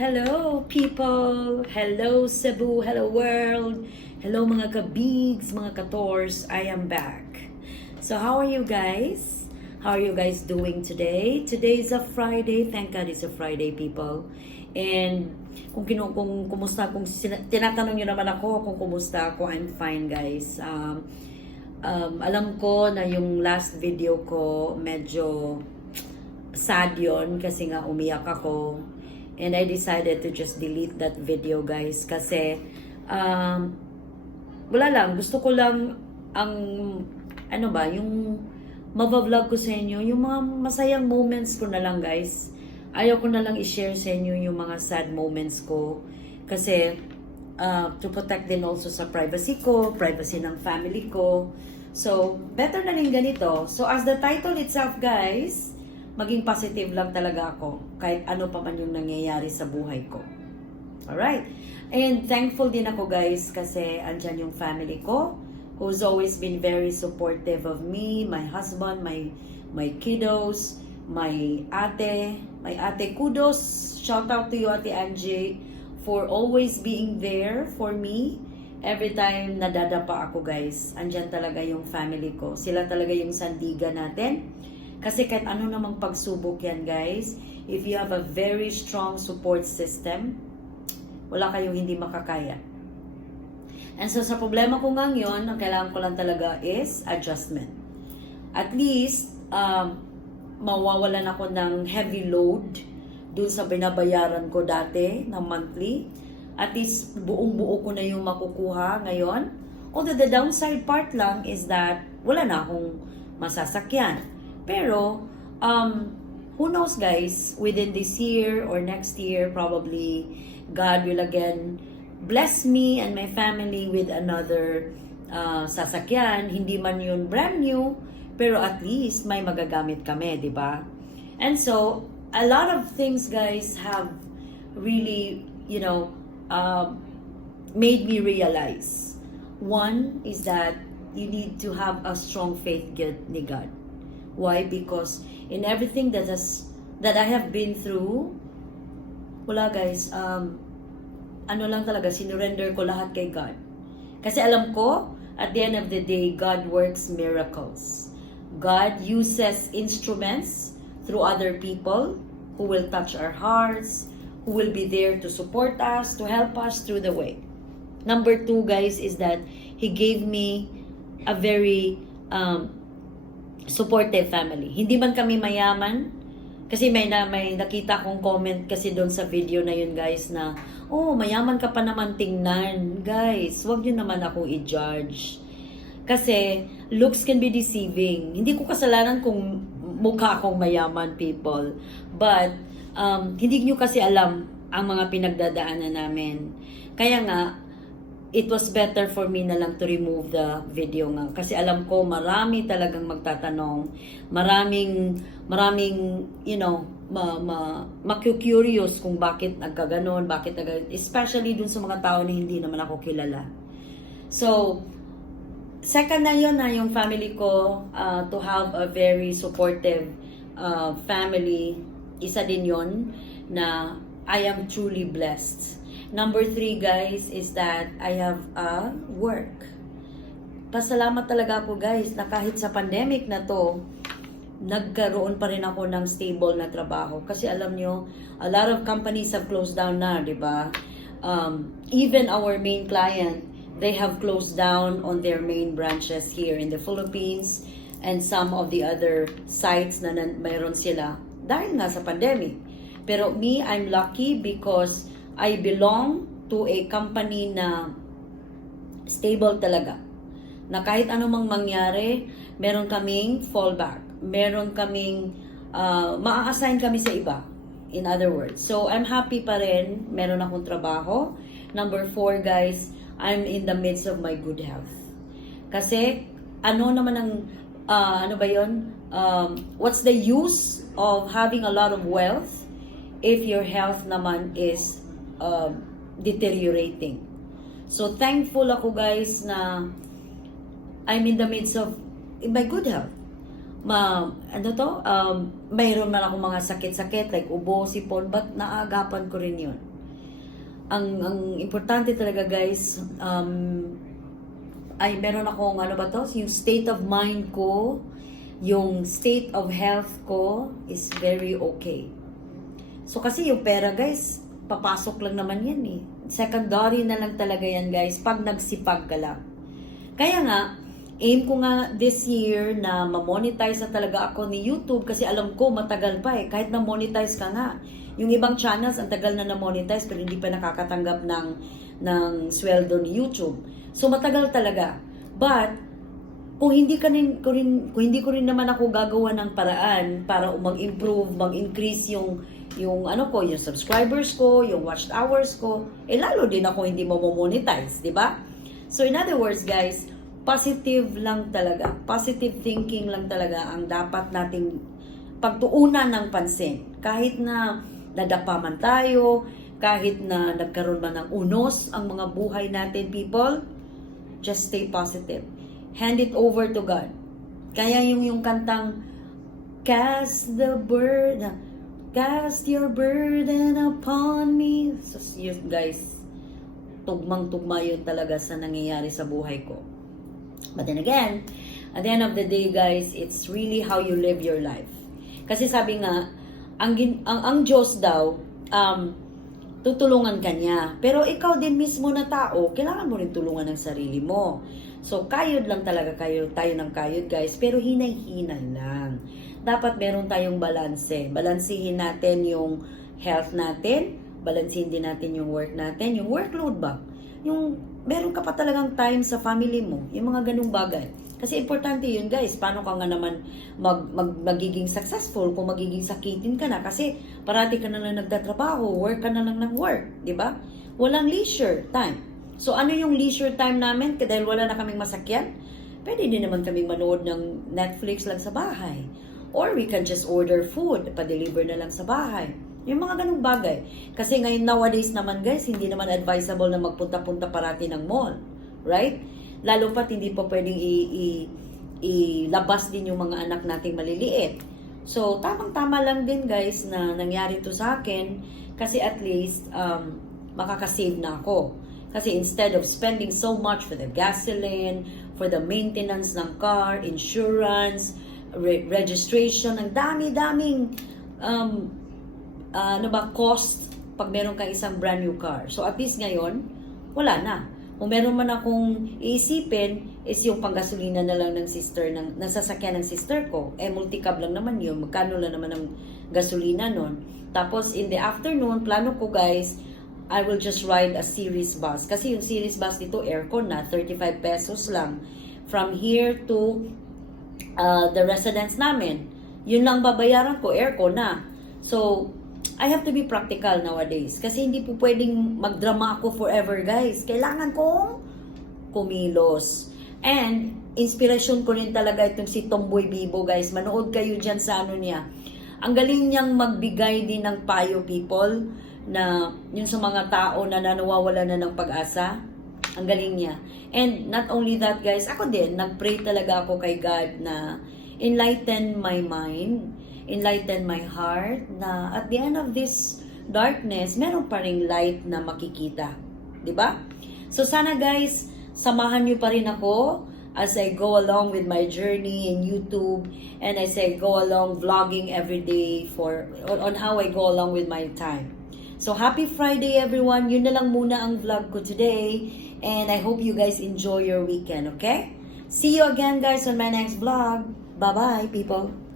Hello people! Hello Cebu! Hello world! Hello mga kabigs, mga kators! I am back. So how are you guys? How are you guys doing today? Today is a Friday. Thank God it's a Friday, people. And kung kumusta, tinatanong niyo naman ako kung kumusta ako, I'm fine guys. Alam ko na yung last video ko medyo sad yun kasi nga umiyak ako. And I decided to just delete that video guys kasi wala lang, gusto ko lang ang yung mava-vlog ko sa inyo, yung mga masayang moments ko na lang guys. Ayaw ko na lang i-share sa inyo yung mga sad moments ko kasi to protect din also sa privacy ko, privacy ng family ko. So, better na rin ganito. So, as the title itself guys, maging positive lang talaga ako kahit ano pa man yung nangyayari sa buhay ko. Alright? And thankful din ako guys kasi andyan yung family ko who's always been very supportive of me, my husband, my kiddos, my ate, kudos, shout out to you Ate Angie for always being there for me every time nadadapa ako guys. Andyan talaga yung family ko. Sila talaga yung sandigan natin. Kasi kahit ano namang pagsubok yan guys, if you have a very strong support system, wala kayong hindi makakaya. And so sa problema ko ngayon, ang kailangan ko lang talaga is adjustment. At least, mawawalan ako ng heavy load dun sa binabayaran ko dati na monthly. At least buong-buo ko na yung makukuha ngayon. Although the downside part lang is that wala na akong masasakyan. Pero, who knows guys, within this year or next year, probably, God will again bless me and my family with another sasakyan. Hindi man yun brand new, pero at least may magagamit kami, di ba? And so, a lot of things guys have really, made me realize. One is that you need to have a strong faith ni God. Why? Because in everything that I have been through, wala guys, lang talaga, sinurrender ko lahat kay God. Kasi alam ko, at the end of the day, God works miracles. God uses instruments through other people who will touch our hearts, who will be there to support us, to help us through the way. Number 2, guys, is that He gave me a very supportive family. Hindi man kami mayaman kasi may nakita akong comment kasi doon sa video na yun guys na mayaman ka pa naman tingnan. Guys, wag niyo naman ako i-judge. Kasi looks can be deceiving. Hindi ko kasalanan kung mukha akong mayaman, people. But hindi niyo kasi alam ang mga pinagdadaanan namin. Kaya nga it was better for me na lang to remove the video nga. Kasi alam ko, marami talagang magtatanong. Maraming, maku-curious kung bakit nagkaganon, especially dun sa mga tao na hindi naman ako kilala. So, second na yun na yung family ko, to have a very supportive family. Isa din yun na I am truly blessed. Number 3 guys is that I have a work. Pasalamat talaga ako guys na kahit sa pandemic na to, nagkaroon pa rin ako ng stable na trabaho. Kasi alam nyo, a lot of companies have closed down na, di ba? Even our main client, they have closed down on their main branches here in the Philippines and some of the other sites na mayroon sila dahil nga sa pandemic. Pero me, I'm lucky because I belong to a company na stable talaga. Na kahit anumang mangyari, meron kaming fallback. Meron kaming, maa-assign kami sa iba. In other words. So, I'm happy pa rin. Meron akong trabaho. Number 4, guys, I'm in the midst of my good health. Kasi, what's the use of having a lot of wealth if your health naman is deteriorating. So thankful ako guys na I'm in the midst of my good health. Mayroon man ako mga sakit-sakit like ubo, sipon, but naagapan ko rin yun. ang importante talaga guys, ay meron akong ano ba to, yung state of mind ko, yung state of health ko is very okay. So kasi yung pera guys, papasok lang naman yan eh. Secondary na lang talaga yan guys, pag nagsipag ka lang. Kaya nga, aim ko nga this year na ma-monetize na talaga ako ni YouTube kasi alam ko matagal pa eh. Kahit na-monetize ka nga. Yung ibang channels, ang tagal na na-monetize pero hindi pa nakakatanggap ng sweldo ni YouTube. So matagal talaga. But, kung hindi ko rin naman ako gagawa ng paraan para mag-improve, mag-increase yung ano ko, yung subscribers ko, yung watch hours ko, eh lalo din ako hindi mo-monetize, di ba? So in other words guys, positive lang talaga. Positive thinking lang talaga ang dapat nating pagtuunan ng pansin. Kahit na nadapa man tayo, kahit na nagkaroon man ng unos ang mga buhay natin, people, just stay positive. Hand it over to God. Kaya yung kantang, cast your burden upon me. So yun guys, tugmang-tugma yun talaga sa nangyayari sa buhay ko. But then again, at the end of the day guys, it's really how you live your life. Kasi sabi nga, ang Diyos daw, tutulungan ka niya. Pero ikaw din mismo na tao, kailangan mo rin tulungan ng sarili mo. So, kayod lang talaga tayo ng kayod guys, pero hinay-hinay lang. Dapat meron tayong balanse. Balansihin natin yung health natin, balansihin din natin yung work natin, yung workload ba? Yung meron ka pa talagang time sa family mo, yung mga ganung bagay. Kasi importante yun guys, paano ka nga naman magiging successful kung magiging sakitin ka na kasi parati ka na lang nagtatrabaho, work ka na lang ng work, di ba? Walang leisure time. So ano yung leisure time namin? Dahil wala na kaming masakyan, pwede din naman kaming manood ng Netflix lang sa bahay. Or we can just order food, pa-deliver na lang sa bahay. Yung mga ganung bagay. Kasi ngayon nowadays naman guys, hindi naman advisable na magpunta-punta parati ng mall. Right? Lalo pat hindi pa pwedeng ilabas din yung mga anak nating maliliit. So, tamang-tama lang din guys na nangyari to sa akin kasi at least makakasave na ako. Kasi instead of spending so much for the gasoline, for the maintenance ng car, insurance, registration, ang dami-daming cost pag meron kang isang brand new car. So at least ngayon, wala na. Kung meron man akong iisipin, is yung panggasolina na lang ng nasasakyan ng sister ko. Eh, multi-cab lang naman yun. Magkano lang naman ang gasolina nun. Tapos, in the afternoon, plano ko guys, I will just ride a series bus. Kasi yung series bus dito, aircon na, 35 pesos lang. From here to the residence namin. Yun lang babayaran ko, aircon na. So, I have to be practical nowadays. Kasi hindi po pwedeng magdrama ako forever, guys. Kailangan kong kumilos. And, inspiration ko rin talaga itong si Tomboy Bibo, guys. Manood kayo dyan sa ano niya. Ang galing niyang magbigay din ng payo, people, na yun sa mga tao na nawawala na ng pag-asa. Ang galing niya. And not only that, guys, ako din, nag-pray talaga ako kay God na enlighten my mind, enlighten my heart, na at the end of this darkness, meron pa ring light na makikita. Diba? So sana guys, samahan niyo pa rin ako as I go along with my journey in YouTube and as I go along vlogging every day on how I go along with my time. So happy Friday everyone. Yun na lang muna ang vlog ko today and I hope you guys enjoy your weekend, okay? See you again guys on my next vlog. Bye-bye people.